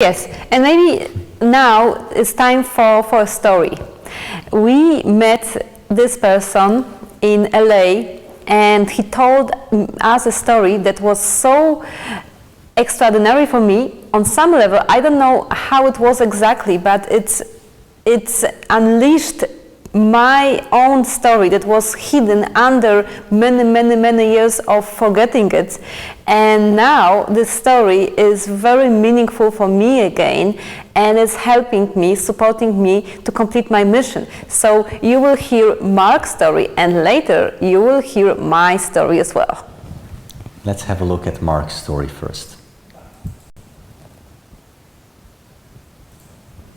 Yes, and maybe now it's time for a story. We met this person in LA, and he told us a story that was so extraordinary for me on some level. I don't know how it was exactly, but it's unleashed my own story that was hidden under many years of forgetting it. And now this story is very meaningful for me again, and it's helping me, supporting me to complete my mission. So you will hear Mark's story, and later you will hear my story as well. Let's have a look at Mark's story first.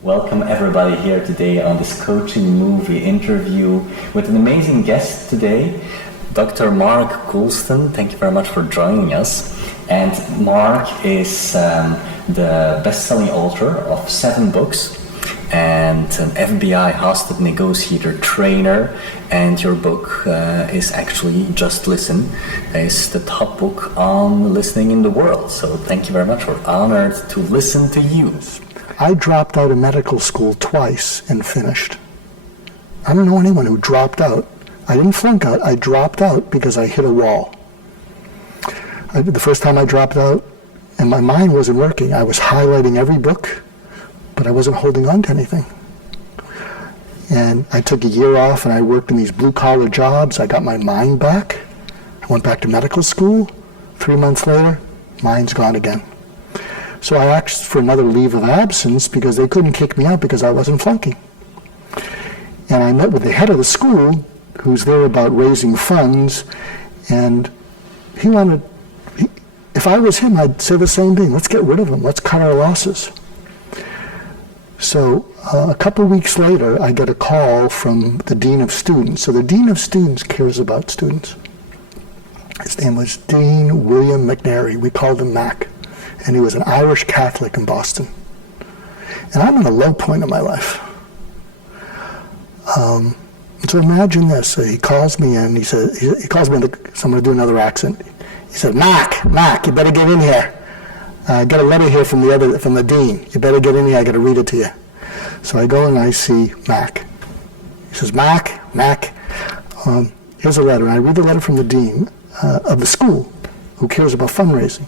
Welcome everybody here today on this coaching movie interview with an amazing guest today, Dr. Mark Goulston. Thank you very much for joining us. And Mark is the best-selling author of 7 books and an FBI hostage negotiator trainer. And your book is actually Just Listen, is the top book on listening in the world. So thank you very much. We're honored to listen to you. I dropped out of medical school twice and finished. I don't know anyone who dropped out. I didn't flunk out, I dropped out because I hit a wall. The first time I dropped out, and my mind wasn't working. I was highlighting every book, but I wasn't holding on to anything. And I took a year off and I worked in these blue-collar jobs. I got my mind back. I went back to medical school. 3 months later, mind's gone again. So I asked for another leave of absence because they couldn't kick me out because I wasn't flunking. And I met with the head of the school, who's there about raising funds, and he wanted, if I was him, I'd say the same thing. Let's get rid of him. Let's cut our losses. So a couple weeks later, I get a call from the Dean of Students. So the Dean of Students cares about students. His name was Dean William McNary. We called him Mac. And he was an Irish Catholic in Boston. And I'm in a low point in my life. So imagine this. He calls me in. He said, he calls me in. So I'm going to do another accent. He said, Mac, you better get in here. I got a letter here from the dean. You better get in here. I got to read it to you. So I go and I see Mac. He says, Mac, here's a letter. And I read the letter from the dean of the school, who cares about fundraising.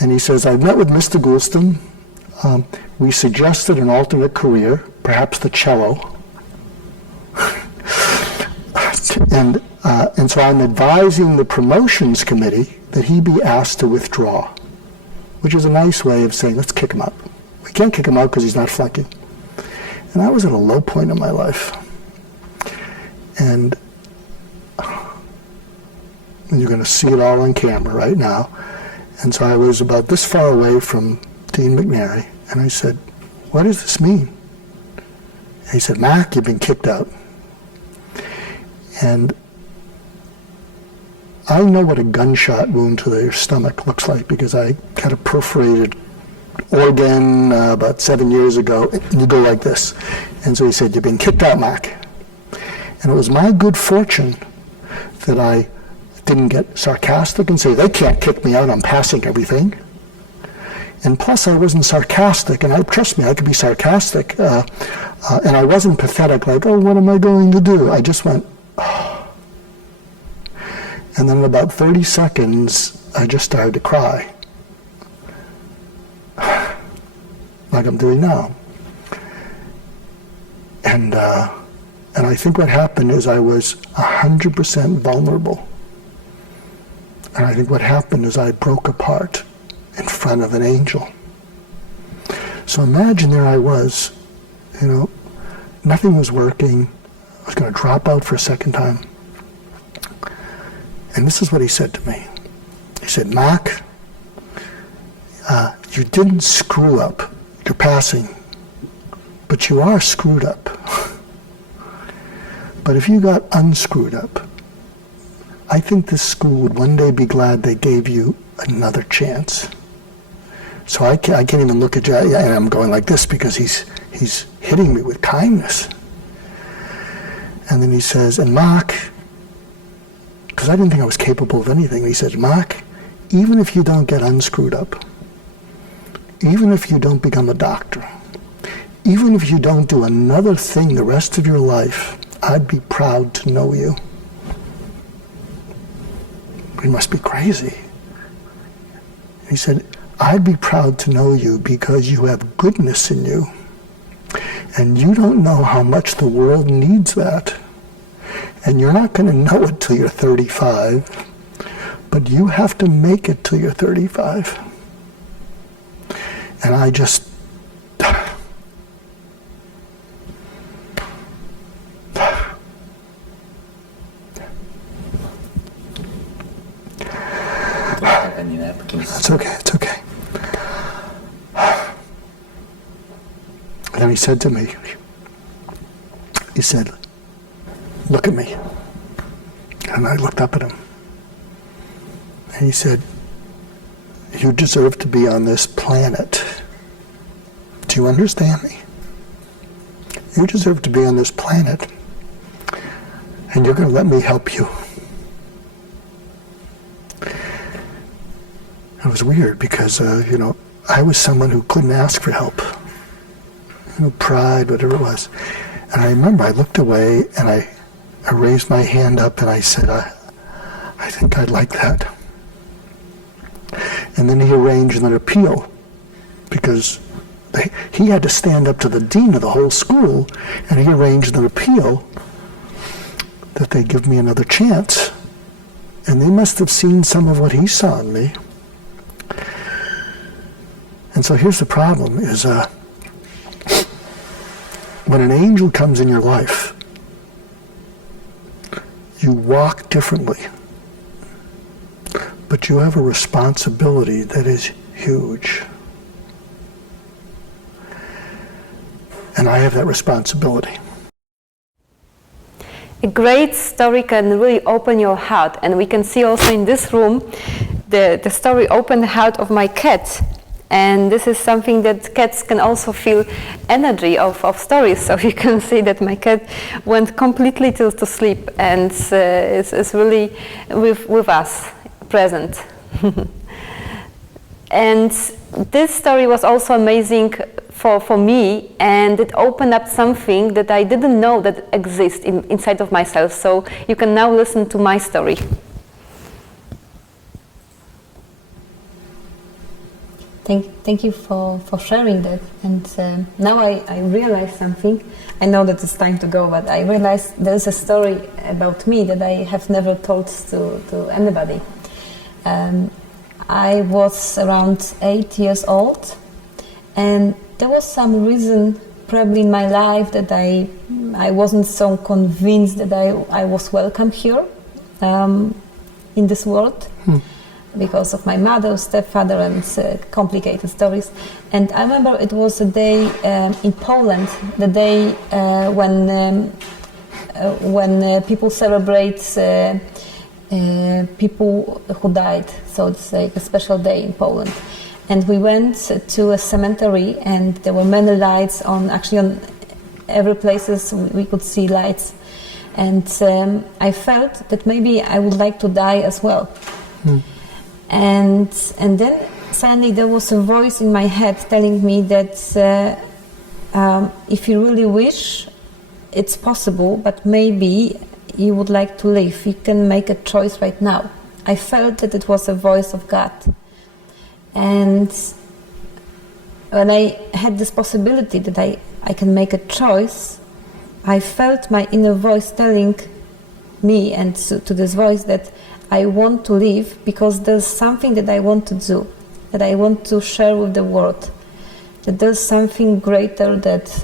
And he says, I've met with Mr. Goulston. We suggested an alternate career, perhaps the cello. And so I'm advising the promotions committee that he be asked to withdraw, which is a nice way of saying, let's kick him out. We can't kick him out because he's not flunking. And I was at a low point in my life. And you're going to see it all on camera right now. And so I was about this far away from Dean McNary, and I said, what does this mean? And he said, Mac, you've been kicked out. And I know what a gunshot wound to your stomach looks like because I had a perforated organ about 7 years ago, and you go like this. And so he said, you've been kicked out, Mac. And it was my good fortune that I didn't get sarcastic and say, they can't kick me out, I'm passing everything. And plus I wasn't sarcastic, and trust me, I could be sarcastic, and I wasn't pathetic, like, oh, what am I going to do? I just went, oh. And then in about 30 seconds, I just started to cry, like I'm doing now. And I think what happened is I was 100% vulnerable. And I think what happened is I broke apart in front of an angel. So imagine there I was, nothing was working. I was going to drop out for a second time. And this is what he said to me. He said, Mac, you didn't screw up. You're passing. But you are screwed up. But if you got unscrewed up, I think this school would one day be glad they gave you another chance. So I can't even look at you, and I'm going like this because he's hitting me with kindness. And then he says, and Mark, because I didn't think I was capable of anything, he says, Mark, even if you don't get unscrewed up, even if you don't become a doctor, even if you don't do another thing the rest of your life, I'd be proud to know you. You must be crazy. He said, I'd be proud to know you because you have goodness in you. And you don't know how much the world needs that. And you're not going to know it till you're 35, but you have to make it till you're 35. And I just... Go ahead, any napkins. It's okay, it's okay. And then he said to me, he said, look at me. And I looked up at him. And he said, you deserve to be on this planet. Do you understand me? You deserve to be on this planet. And you're going to let me help you. It was weird because, I was someone who couldn't ask for help. Pride, whatever it was. And I remember I looked away and I raised my hand up and I said, I think I'd like that. And then he arranged an appeal because he had to stand up to the dean of the whole school, and he arranged an appeal that they give me another chance. And they must have seen some of what he saw in me. And so here's the problem is, when an angel comes in your life, you walk differently, but you have a responsibility that is huge. And I have that responsibility. A great story can really open your heart, and we can see also in this room the story opened the heart of my cat. And this is something that cats can also feel energy of stories. So you can see that my cat went completely to sleep and is really with us, present. And this story was also amazing for me, and it opened up something that I didn't know that exists inside of myself. So you can now listen to my story. Thank you for sharing that. And now I realize something. I know that it's time to go, but I realize there's a story about me that I have never told to anybody. I was around 8 years old, and there was some reason probably in my life that I wasn't so convinced that I was welcome here in this world. Because of my mother, stepfather, and complicated stories. And I remember it was a day in Poland, the day when people celebrate people who died. So it's like a special day in Poland. And we went to a cemetery, and there were many lights on every place we could see lights. And I felt that maybe I would like to die as well. And then suddenly there was a voice in my head telling me that if you really wish, it's possible, but maybe you would like to live. You can make a choice right now. I felt that it was a voice of God. And when I had this possibility that I can make a choice, I felt my inner voice telling me and to this voice that I want to live because there's something that I want to do, that I want to share with the world, that there's something greater that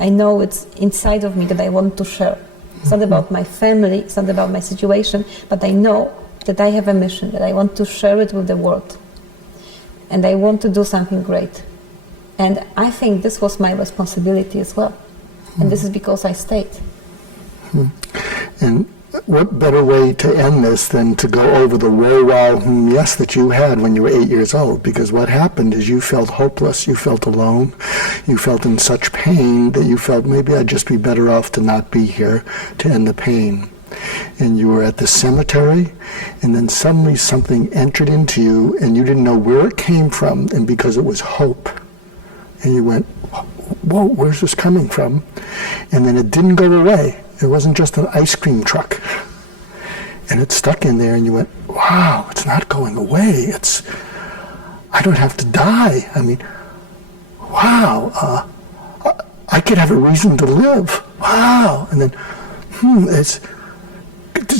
I know it's inside of me that I want to share. It's not about my family, it's not about my situation, but I know that I have a mission, that I want to share it with the world. And I want to do something great. And I think this was my responsibility as well. And this is because I stayed. And what better way to end this than to go over the whoa, wow, yes that you had when you were 8 years old? Because what happened is you felt hopeless, you felt alone, you felt in such pain that you felt maybe I'd just be better off to not be here to end the pain. and you were at the cemetery, and then suddenly something entered into you, and you didn't know where it came from, and because it was hope. And you went, whoa, where's this coming from? And then it didn't go away. It wasn't just an ice cream truck. And it stuck in there, and you went, wow, it's not going away. I don't have to die. I mean, wow, I could have a reason to live. Wow. And then, this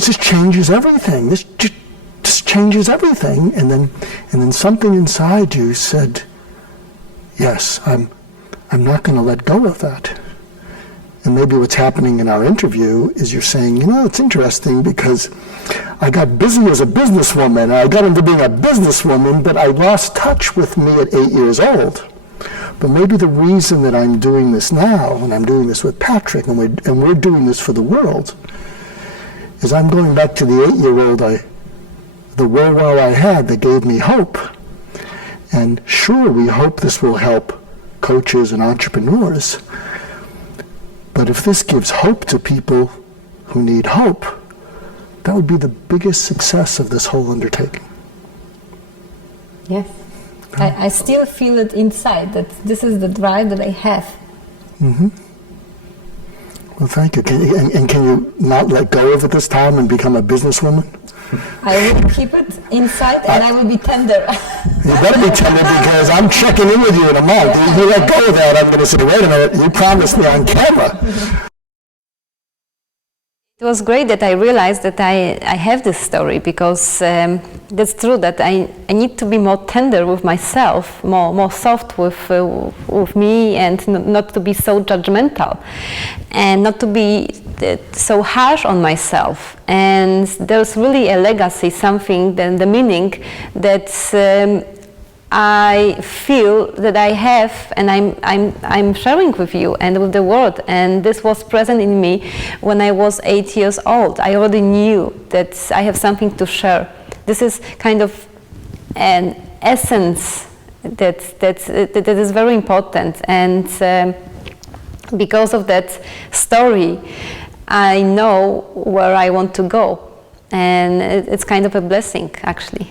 just changes everything. This just changes everything. And then something inside you said, yes, I'm not going to let go of that. And maybe what's happening in our interview is you're saying, it's interesting because I got busy as a businesswoman, and I got into being a businesswoman, but I lost touch with me at 8 years old. But maybe the reason that I'm doing this now, and I'm doing this with Patryk, and we're doing this for the world, is I'm going back to the 8-year-old, the role I had that gave me hope. And sure, we hope this will help coaches and entrepreneurs. But if this gives hope to people who need hope, that would be the biggest success of this whole undertaking. Yes. I still feel it inside, that this is the drive that I have. Mm-hmm. Well, thank you. Can you not let go of it this time and become a businesswoman? I will keep it inside, and I will be tender. You better be tender, because I'm checking in with you in a month. If you let go of that, I'm going to say, wait a minute, you promised me on camera. It was great that I realized that I have this story, because that's true that I need to be more tender with myself, more soft with me, and not to be so judgmental, and not to be so harsh on myself. And there's really a legacy, something, the meaning that I feel that I have, and I'm sharing with you and with the world. And this was present in me when I was 8 years old. I already knew that I have something to share. This is kind of an essence that is very important. And because of that story, I know where I want to go. And it's kind of a blessing, actually.